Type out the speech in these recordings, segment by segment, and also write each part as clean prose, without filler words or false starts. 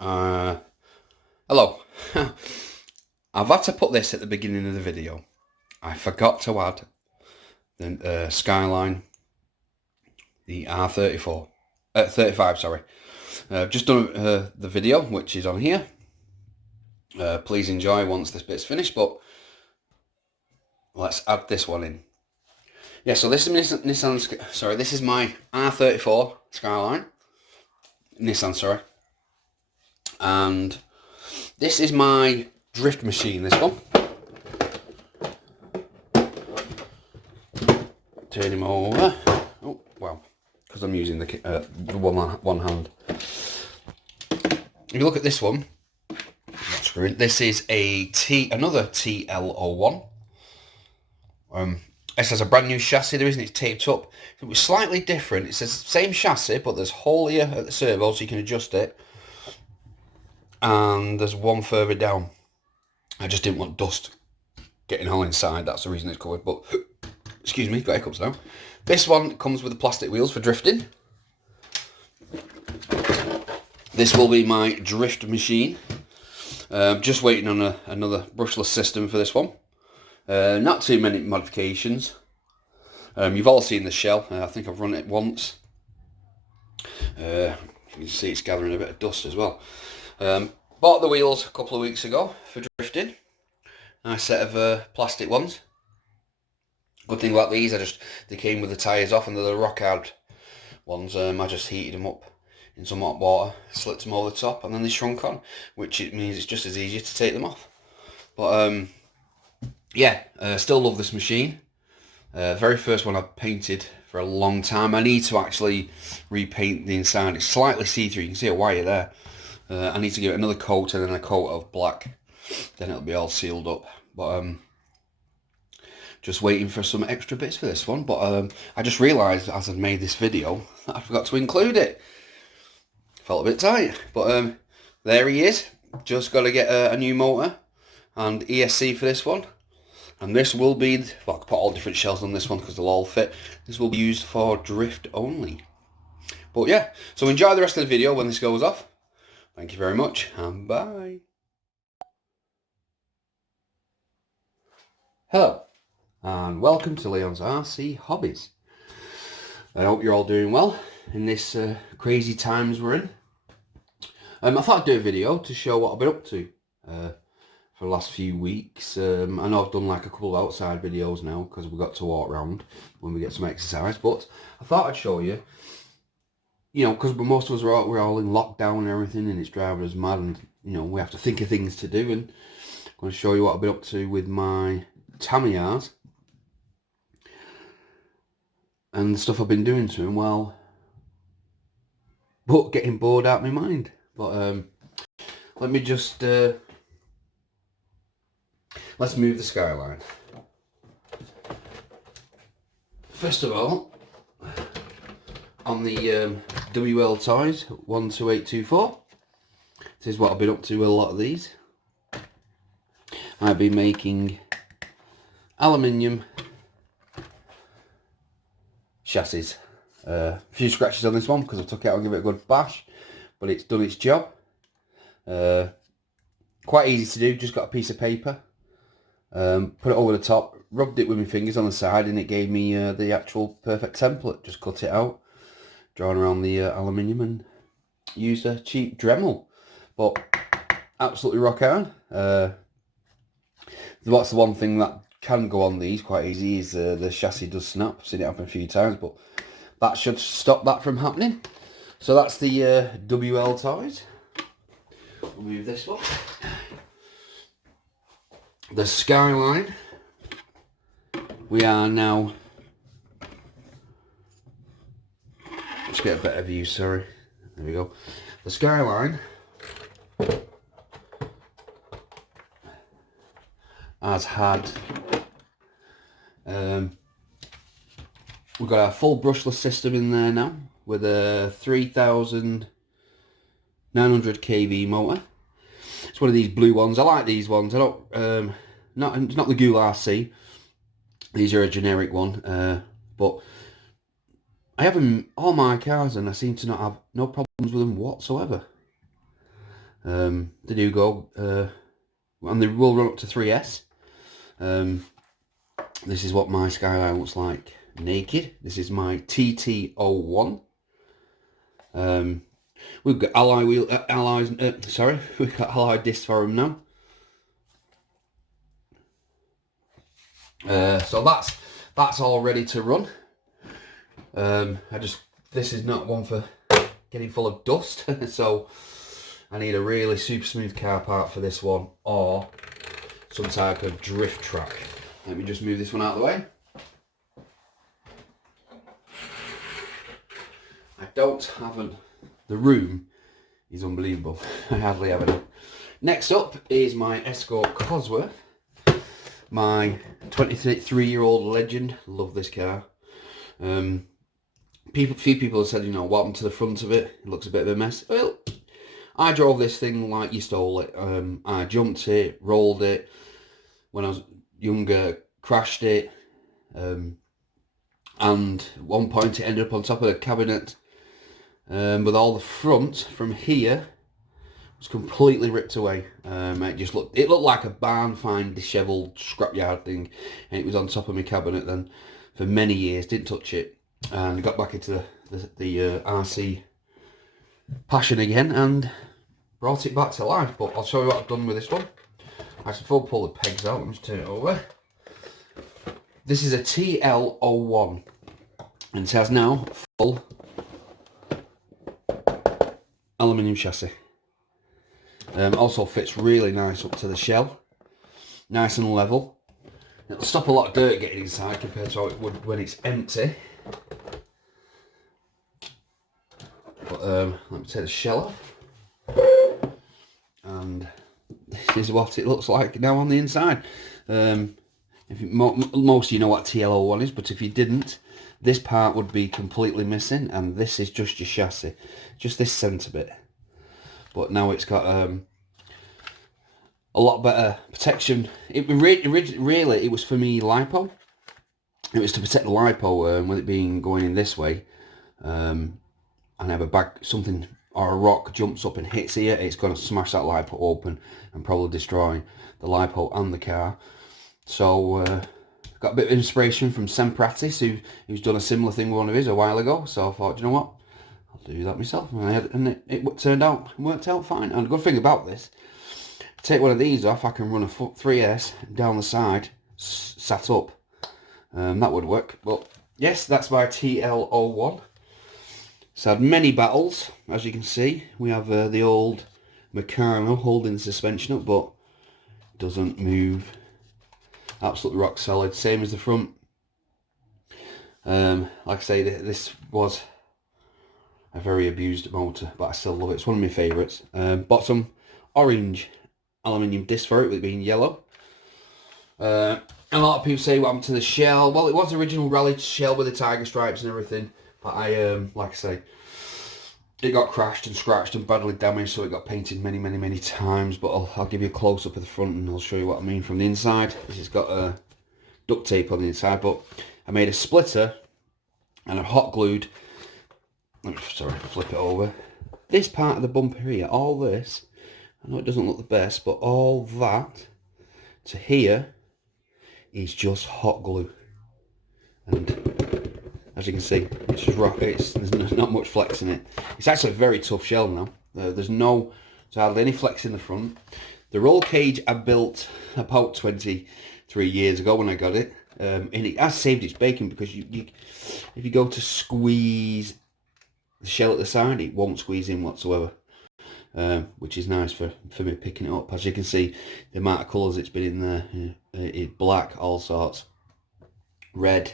Hello. I've had to put this at the beginning of the video. I forgot to add the Skyline, the R34, 35, sorry. I've just done the video, which is on here. Please enjoy once this bit's finished, but let's add this one in. Yeah, so this is this is my R34 Skyline, Nissan, sorry. And this is my drift machine, this one. Turn him over. Oh, well, because I'm using the one hand. If you look at this one, this is another TL01. This has a brand new chassis, there isn't, it's taped up. It was slightly different. It says same chassis, but there's a hole here at the servo so you can adjust it. And there's one further down. I just didn't want dust getting all inside, that's the reason it's covered, but excuse me, got hiccups now. This one comes with the plastic wheels for drifting. This will be my drift machine. Just waiting on another brushless system for this one. Not too many modifications. You've all seen the shell. I think I've run it once. You can see it's gathering a bit of dust as well. Bought the wheels a couple of weeks ago for drifting. Nice set of plastic ones. Good thing about these, they came with the tyres off, and they're the rock hard ones. I just heated them up in some hot water, slipped them over the top, and then they shrunk on, which it means it's just as easy to take them off. But yeah, still love this machine. Very first one I painted for a long time. I need to actually repaint the inside. It's slightly see-through, you can see a wire there. I need to give it another coat and then a coat of black. Then it'll be all sealed up. But just waiting for some extra bits for this one. But I just realised as I made this video that I forgot to include it. Felt a bit tight. But there he is. Just got to get a new motor and ESC for this one. And this will be, well, I could put all different shells on this one because they'll all fit. This will be used for drift only. But yeah, so enjoy the rest of the video when this goes off. Thank you very much, and bye. Hello, and welcome to Leon's RC Hobbies. I hope you're all doing well in this crazy times we're in. I thought I'd do a video to show what I've been up to for the last few weeks. I know I've done like a couple of outside videos now because we've got to walk around when we get some exercise, but I thought I'd show you, you know, because most of us we're all in lockdown and everything, and it's driving us mad, and you know, we have to think of things to do. And I'm going to show you what I've been up to with my Tamiya's and the stuff I've been doing to them. Well, but getting bored out of my mind. But let me just let's move the Skyline. First of all, on the WL Toys 12824, this is what I've been up to with a lot of these. I've been making aluminium chassis. A few scratches on this one because I took it out and give it a good bash, but it's done its job. Quite easy to do, just got a piece of paper, put it over the top, rubbed it with my fingers on the side, and it gave me the actual perfect template. Just cut it out, drawn around the aluminium, and used a cheap Dremel, but absolutely rock hard. What's the one thing that can go on these quite easy is the chassis does snap. I've seen it happen a few times, but that should stop that from happening. So that's the WL Toys. We'll move this one. The Skyline. We are now, let's get a better view, sorry. There we go. The Skyline has had, we've got our full brushless system in there now with a 3,900 kV motor. It's one of these blue ones. I like these ones. I don't, it's not the Ghoul RC. These are a generic one, but I have them all my cars and I seem to not have no problems with them whatsoever. They do go, and they will run up to 3S. This is what my Skyline looks like naked. This is my TT01. We've got alloy wheel, we've got alloy discs for them now. So that's all ready to run. This is not one for getting full of dust, so I need a really super smooth car part for this one, or some type of drift track. Let me just move this one out of the way. I don't have the room is unbelievable. I hardly have it. Next up is my Escort Cosworth. My 23-year-old legend. Love this car. Few people have said, you know, what happened to the front of it? It looks a bit of a mess. Well, I drove this thing like you stole it. I jumped it, rolled it when I was younger, crashed it, and at one point it ended up on top of the cabinet, with all the front from here was completely ripped away. It looked like a barn find, dishevelled scrapyard thing, and it was on top of my cabinet then for many years. Didn't touch it, and I got back into the RC passion again and brought it back to life. But I'll show you what I've done with this one. Actually, before I pull the pegs out, let me just turn it over. This is a TL01, and it has now full aluminium chassis. Also fits really nice up to the shell, nice and level. It'll stop a lot of dirt getting inside compared to how it would when it's empty. But let me take the shell off, and this is what it looks like now on the inside. Most of you know what TL01 is, but if you didn't, this part would be completely missing, and this is just your chassis, just this centre bit. But now it's got a lot better protection. Really, it was for me lipo. It was to protect the lipo with it being going in this way. And have a bag, something or a rock jumps up and hits here, it's going to smash that lipo open and probably destroy the lipo and the car. So got a bit of inspiration from Sam Pratis, who's done a similar thing with one of his a while ago. So I thought, you know what, I'll do that myself, and it turned out, worked out fine. And the good thing about this, take one of these off, I can run a 3S down the side, sat up. That would work. But yes, that's my TL01. It's had many battles, as you can see. We have the old Meccano holding the suspension up, but doesn't move. Absolutely rock solid, same as the front. Like I say, this was a very abused motor, but I still love it. It's one of my favourites. Bought some orange aluminium disc for it, with it being yellow. And a lot of people say, what happened to the shell? Well, it was the original rally shell with the tiger stripes and everything, but like I say, it got crashed and scratched and badly damaged, so it got painted many times. But I'll give you a close up of the front, and I'll show you what I mean from the inside. This has got duct tape on the inside, but I made a splitter and I hot glued. Sorry, flip it over. This part of the bumper here, all this, I know it doesn't look the best, but all that to here is just hot glue. And as you can see, it's just rock. There's not much flex in it. It's actually a very tough shell now. There's hardly any flex in the front. The roll cage I built about 23 years ago when I got it, and it has saved its bacon, because if you go to squeeze the shell at the side, it won't squeeze in whatsoever, which is nice for me picking it up. As you can see, the amount of colours it's been in there, it's black, all sorts, red.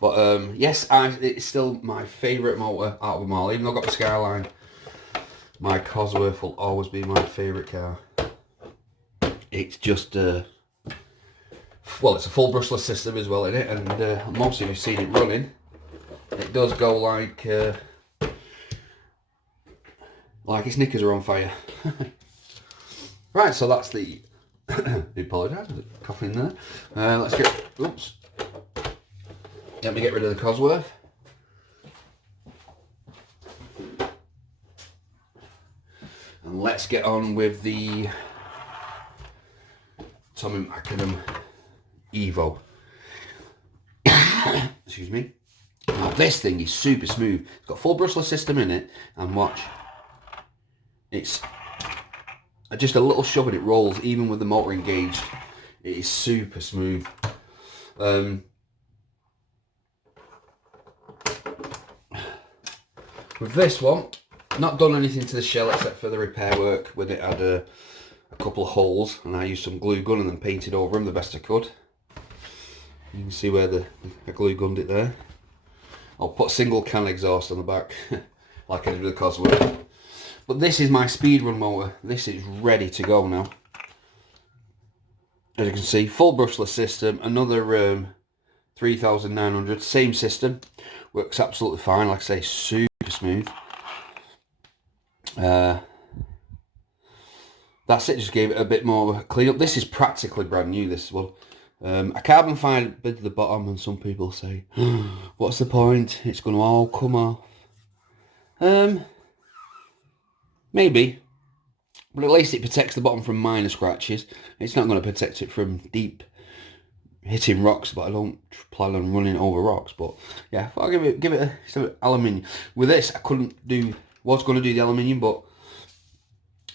But yes, it's still my favourite motor out of them all. Even though I've got the Skyline, my Cosworth will always be my favourite car. It's just well, it's a full brushless system as well in it, and most of you've seen it running. It does go like its knickers are on fire. Right, so that's the. I apologise, there's a cough in there. Let's get. Oops. Let me get rid of the Cosworth. And let's get on with the Summum Evil. Excuse me. Now this thing is super smooth. It's got full brushless system in it, and watch. It's just a little shove and it rolls, even with the motor engaged. It is super smooth. With this one, not done anything to the shell except for the repair work. With it, had a couple of holes, and I used some glue gun and then painted over them the best I could. You can see where I glue gunned it there. I'll put single can exhaust on the back, like I did with the Cosworth. But this is my speedrun motor. This is ready to go now. As you can see, full brushless system, another 3900, same system. Works absolutely fine, like I say, super smooth. That's it, just gave it a bit more clean up. This is practically brand new, this one. A carbon fibre bit at the bottom, and some people say, what's the point? It's going to all come off. Maybe. But at least it protects the bottom from minor scratches. It's not going to protect it from deep hitting rocks, but I don't plan on running over rocks. But yeah, I'll give it a aluminium. With this, I was going to do the aluminium, but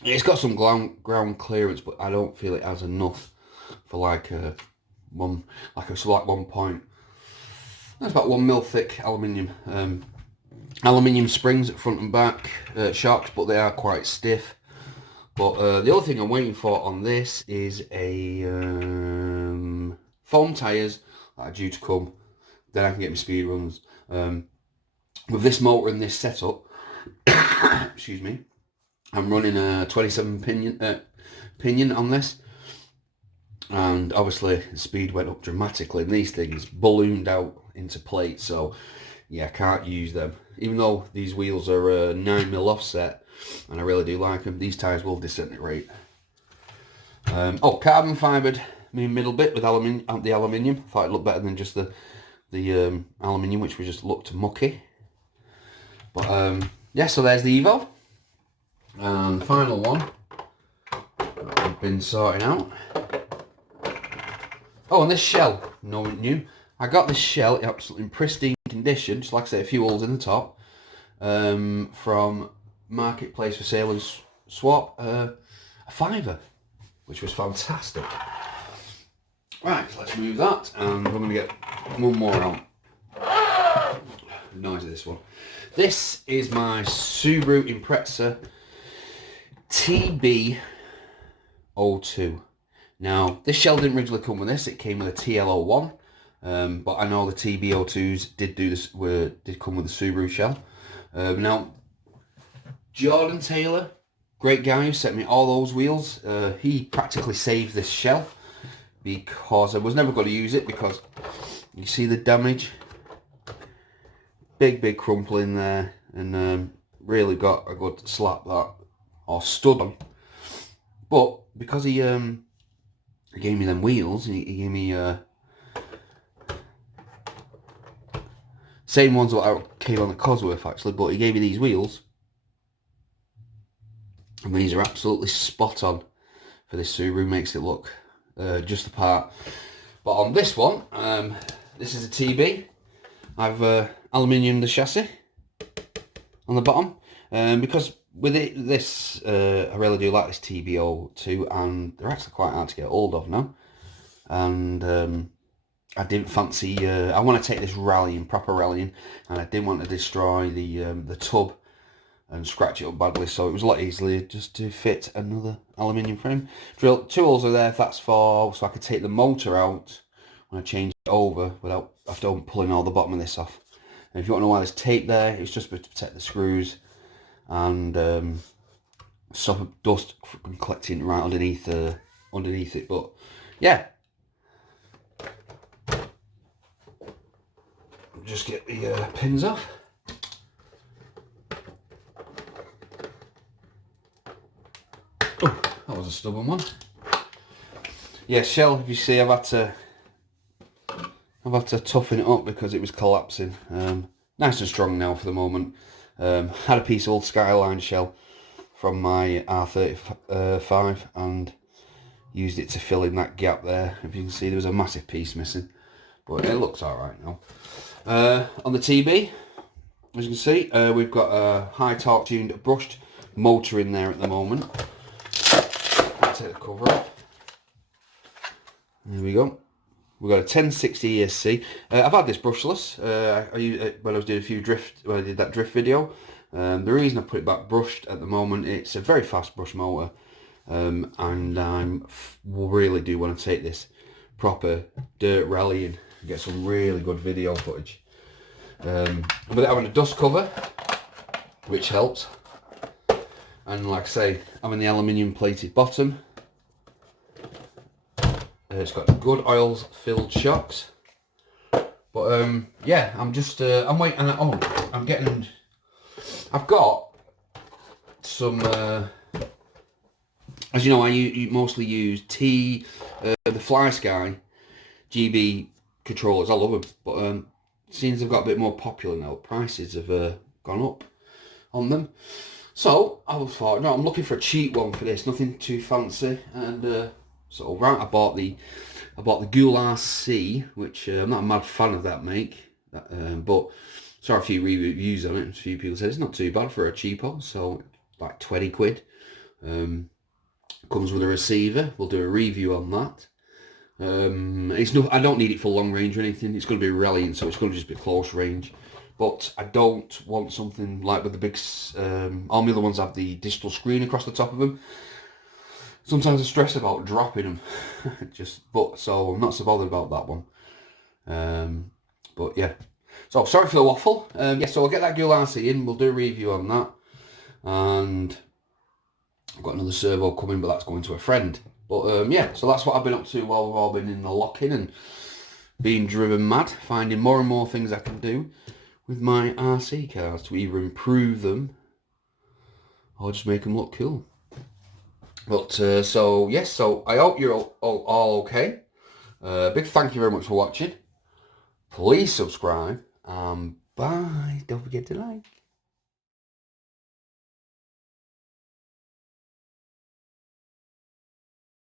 it's got some ground clearance, but I don't feel it has enough for like one point. That's about 1 mil thick aluminium. Aluminium springs at front and back, shocks, but they are quite stiff. But the other thing I'm waiting for on this is a foam tyres that are due to come. Then I can get my speed runs. With this motor and this setup, excuse me, I'm running a 27 pinion on this. And obviously the speed went up dramatically, and these things ballooned out into plate. So yeah, I can't use them. Even though these wheels are 9mm offset, and I really do like them, these tyres will disintegrate. Carbon fibred middle bit with the aluminium. I thought it looked better than just the aluminium, which just looked mucky. But yeah, so there's the Evo. And the final one that I've been sorting out. Oh, and this shell, no one new. I got this shell in pristine condition, just like I say, a few holes in the top, from Marketplace for Sale and Swap, a £5, which was fantastic. Right, so let's move that, and we're going to get one more out. The noise of this one. This is my Subaru Impreza TB02. Now, this shell didn't originally come with this, it came with a TL01, but I know the TB02s did come with the Subaru shell. Now, Jordan Taylor, great guy who sent me all those wheels, he practically saved this shell, because I was never going to use it, because you see the damage, big crumple in there, and really got a good slap that, or stud on. But because he gave me them wheels, he gave me same ones that came on the Cosworth actually, but he gave me these wheels, and these are absolutely spot on for this Subaru. Makes it look just the part. But on this one, this is a TB. I've aluminium the chassis on the bottom, because with this I really do like this TB02, and they're actually quite hard to get hold of now. And I didn't fancy. I want to take this proper rallying, and I didn't want to destroy the tub and scratch it up badly. So it was a lot easier just to fit another aluminium frame. Drill 2 holes are there. That's so I could take the motor out when I change it over without pulling all the bottom of this off. And if you want to know why there's tape there, it's just to protect the screws and stop dust from collecting right underneath it. But yeah, just get the pins off. Oh, that was a stubborn one. Yeah, shell, if you see, I've had to toughen it up because it was collapsing. Nice and strong now for the moment. Had a piece of old Skyline shell from my R35 and used it to fill in that gap there. If you can see, there was a massive piece missing, but it looks alright now. On the TB, as you can see, we've got a high torque tuned brushed motor in there at the moment. I'll take the cover off. There we go. We've got a 1060 ESC. I've had this brushless. I used it when I was doing when I did that drift video. The reason I put it back brushed at the moment, it's a very fast brush motor, and I really do want to take this proper dirt rallying and get some really good video footage. But having a dust cover, which helps, and like I say, having the aluminium plated bottom. It's got good oil filled shocks, but yeah, I'm just I'm waiting. I've got some. As you know, I mostly use the Fly Sky GB controllers. I love them, but since they've got a bit more popular now, prices have gone up on them. So I thought, no, I'm looking for a cheap one for this, nothing too fancy, and so right, I bought the Ghoul RC, which I'm not a mad fan of that make, but saw a few reviews on it. A few people said it's not too bad for a cheapo, so like 20 quid. Comes with a receiver. We'll do a review on that. I don't need it for long range or anything. It's going to be rallying, so it's going to just be close range. But I don't want something like with the big. All my other ones have the digital screen across the top of them. Sometimes I stress about dropping them, so I'm not so bothered about that one. But yeah, so sorry for the waffle. Yeah, so I'll get that Ghoul RC in. We'll do a review on that, and I've got another servo coming, but that's going to a friend. But yeah, so that's what I've been up to while we've all been in the lock-in and being driven mad, finding more and more things I can do with my RC cars to either improve them or just make them look cool. But so yes, so I hope you're all okay. Big thank you very much for watching. Please subscribe. Bye. Don't forget to like.